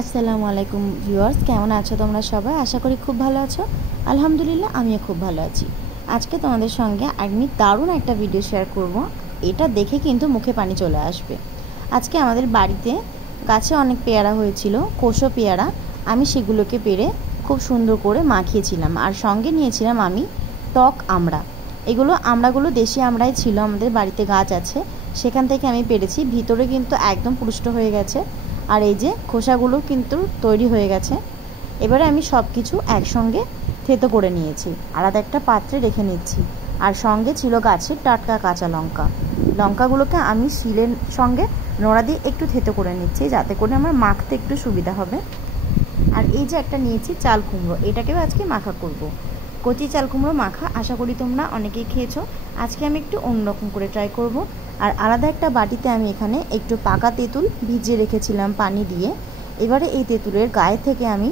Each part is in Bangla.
আসসালামু আলাইকুম ভিউয়ার্স, কেমন আছো তোমরা সবাই? আশা করি খুব ভালো আছো। আলহামদুলিল্লাহ, আমিও খুব ভালো আছি। আজকে তোমাদের সঙ্গে আমি দারুণ একটা ভিডিও শেয়ার করব। এটা দেখে কিন্তু মুখে পানি চলে আসবে। আজকে আমাদের বাড়িতে গাছে অনেক পেয়ারা হয়েছিল, কোষো পেয়ারা। আমি সেগুলোকে পেড়ে খুব সুন্দর করে মাখিয়েছিলাম, আর সঙ্গে নিয়েছিলাম আমি টক আমড়া। আমড়াগুলো দেশি আমড়াই ছিল, আমাদের বাড়িতে গাছ আছে, সেখান থেকে আমি পেরেছি। ভিতরে কিন্তু একদম পুষ্ট হয়ে গেছে, আর এই যে খোসাগুলো কিন্তু তৈরি হয়ে গেছে। এবারে আমি সব কিছু একসঙ্গে থেতো করে নিয়েছি, আলাদা একটা পাত্রে রেখে নিচ্ছি। আর সঙ্গে ছিল গাছের টাটকা কাঁচা লঙ্কা। লঙ্কাগুলোকে আমি শিলের সঙ্গে নোড়া দিয়ে একটু থেতো করে নিচ্ছি, যাতে করে আমার মাখতে একটু সুবিধা হবে। আর এই যে একটা নিয়েছি চাল কুমড়ো, এটাকেও আজকে মাখা করব। কচি চাল কুমড়ো মাখা আশা করি তোমরা অনেকেই খেয়েছো। আজকে আমি একটু অন্যরকম করে ট্রাই করব। আর আলাদা একটা বাটিতে আমি এখানে একটু পাকা তেঁতুল ভিজিয়ে রেখেছিলাম পানি দিয়ে। এবারে এই তেঁতুলের গায়ে থেকে আমি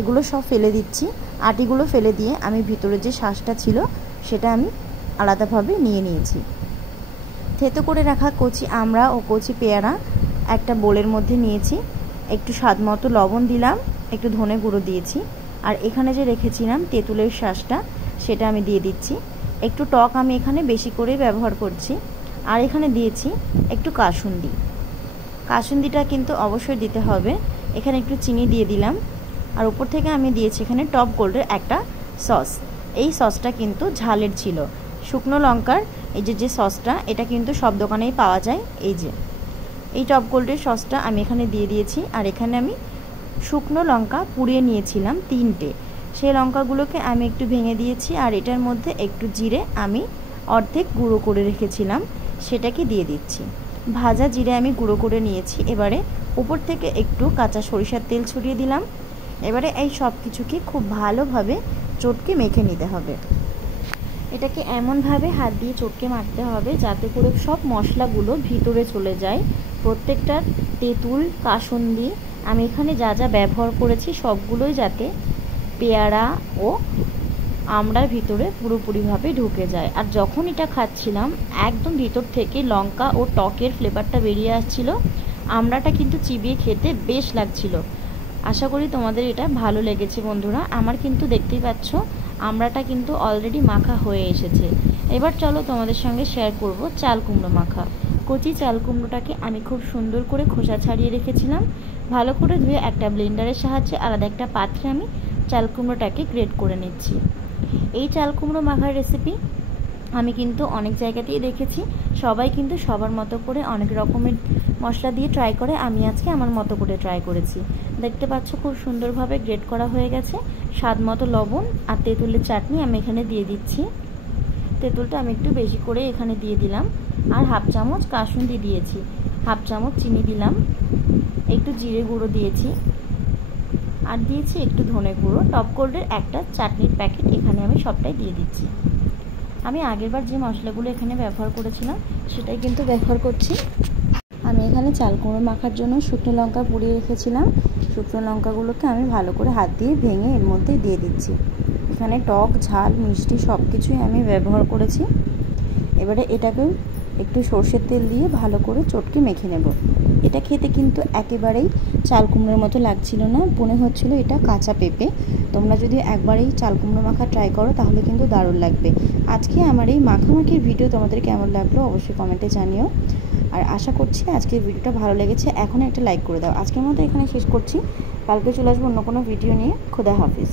এগুলো সব ফেলে দিচ্ছি। আটিগুলো ফেলে দিয়ে আমি ভিতরে যে শাঁসটা ছিল সেটা আমি আলাদাভাবে নিয়ে নিয়েছি। থেতো করে রাখা কচি আমড়া ও কচি পেয়ারা একটা বোলের মধ্যে নিয়েছি। একটু স্বাদ মতো লবণ দিলাম, একটু ধনে গুঁড়ো দিয়েছি। আর এখানে যে রেখেছিলাম তেঁতুলের শাঁসটা, সেটা আমি দিয়ে দিচ্ছি। একটু টক আমি এখানে বেশি করে ব্যবহার করছি। আর এখানে দিয়েছি একটু কাসুন্দি। কাসুন্দিটা কিন্তু অবশ্যই দিতে হবে। এখানে একটু চিনি দিয়ে দিলাম। আর উপর থেকে আমি দিয়েছি এখানে টপ গোল্ডের একটা সস। এই সসটা কিন্তু ঝালের ছিল। শুকনো লঙ্কার এই যে সসটা, এটা কিন্তু সব দোকানেই পাওয়া যায়। এই টপ গোল্ডের সসটা আমি এখানে দিয়ে দিয়েছি। আর এখানে আমি শুকনো লঙ্কা পুড়িয়ে নিয়েছিলাম 3টে, সেই লঙ্কাগুলোকে আমি একটু ভেঙে দিয়েছি। আর এটার মধ্যে একটু জিরে আমি অর্ধেক গুঁড়ো করে রেখেছিলাম, সেটাকে দিয়ে দিচ্ছি। ভাজা জিরে আমি গুঁড়ো করে নিয়েছি। এবারে উপর থেকে একটু কাঁচা সরিষার তেল ছড়িয়ে দিলাম। এবারে এই সব কিছুকে খুব ভালোভাবে চটকে মেখে নিতে হবে। এটাকে এমনভাবে হাত দিয়ে চটকে মাখতে হবে যাতে করে সব মশলাগুলো ভিতরে চলে যায়। প্রত্যেকটা তেঁতুল, কাসুন্দি আমি এখানে যা যা ব্যবহার করেছি সবগুলোই যাতে পেয়ারা ও আমড়ার ভিতরে পুরোপুরিভাবে ঢুকে যায়। আর যখন এটা খাচ্ছিলাম একদম ভিতর থেকে লঙ্কা ও টকের ফ্লেভারটা বেরিয়ে আসছিল। আমড়াটা কিন্তু চিবিয়ে খেতে বেশ লাগছিল। আশা করি তোমাদের এটা ভালো লেগেছে বন্ধুরা। আমার কিন্তু দেখতেই পাচ্ছ আমড়াটা কিন্তু অলরেডি মাখা হয়ে এসেছে। এবার চলো তোমাদের সঙ্গে শেয়ার করব চাল কুমড়ো মাখা। কচি চাল কুমড়োটাকে আমি খুব সুন্দর করে খোসা ছাড়িয়ে রেখেছিলাম। ভালো করে ধুয়ে একটা ব্লেন্ডারের সাহায্যে আলাদা একটা পাত্রে আমি চাল কুমড়োটাকে গ্রেট করে নিচ্ছি। এই চাল কুমড়ো মাখার রেসিপি আমি কিন্তু অনেক জায়গাতেই দেখেছি, সবাই কিন্তু সবার মতো করে অনেক রকমের মশলা দিয়ে ট্রাই করে। আমি আজকে আমার মতো করে ট্রাই করেছি। দেখতে পাচ্ছ খুব সুন্দরভাবে গ্রেট করা হয়ে গেছে। স্বাদ মতো লবণ আর তেঁতুলের চাটনি আমি এখানে দিয়ে দিচ্ছি। তেঁতুলটা আমি একটু বেশি করে এখানে দিয়ে দিলাম। আর হাফ চামচ কাসুন্দি দিয়েছি, হাফ চামচ চিনি দিলাম, একটু জিরে গুঁড়ো দিয়েছি, আর দিয়েছি একটু ধনে গুঁড়ো। টপ গোল্ডের একটা চাটনির প্যাকেট এখানে আমি সবটাই দিয়ে দিচ্ছি। আমি আগেরবার যে মশলাগুলো এখানে ব্যবহার করেছিলাম সেটাই কিন্তু ব্যবহার করছি। আমি এখানে চাল কুমড়ো মাখার জন্য শুকনো লঙ্কা পুড়িয়ে রেখেছিলাম। শুকনো লঙ্কাগুলোকে আমি ভালো করে হাত দিয়ে ভেঙে এর মধ্যে দিয়ে দিচ্ছি। এখানে টক, ঝাল, মিষ্টি সব কিছুই আমি ব্যবহার করেছি। এবারে এটাকেও একটু সর্ষের তেল দিয়ে ভালো করে চটকে মেখে নেব। এটা খেতে কিন্তু একেবারেই চাল কুমড়োর মতো লাগছিল না, মনে হচ্ছিল এটা কাঁচা পেঁপে। তোমরা যদি একবার এই চাল কুমড়ো মাখা ট্রাই করো তাহলে কিন্তু দারুণ লাগবে। আজকে আমার এই মাখামাখির ভিডিও তোমাদের কেমন লাগলো অবশ্যই কমেন্টে জানিও। আর আশা করছি আজকের ভিডিওটা ভালো লেগেছে। এখন একটা লাইক করে দাও। আজকের মতো এখানে শেষ করছি। কালকে চলে আসবো অন্য কোনো ভিডিও নিয়ে। খোদা হাফিজ।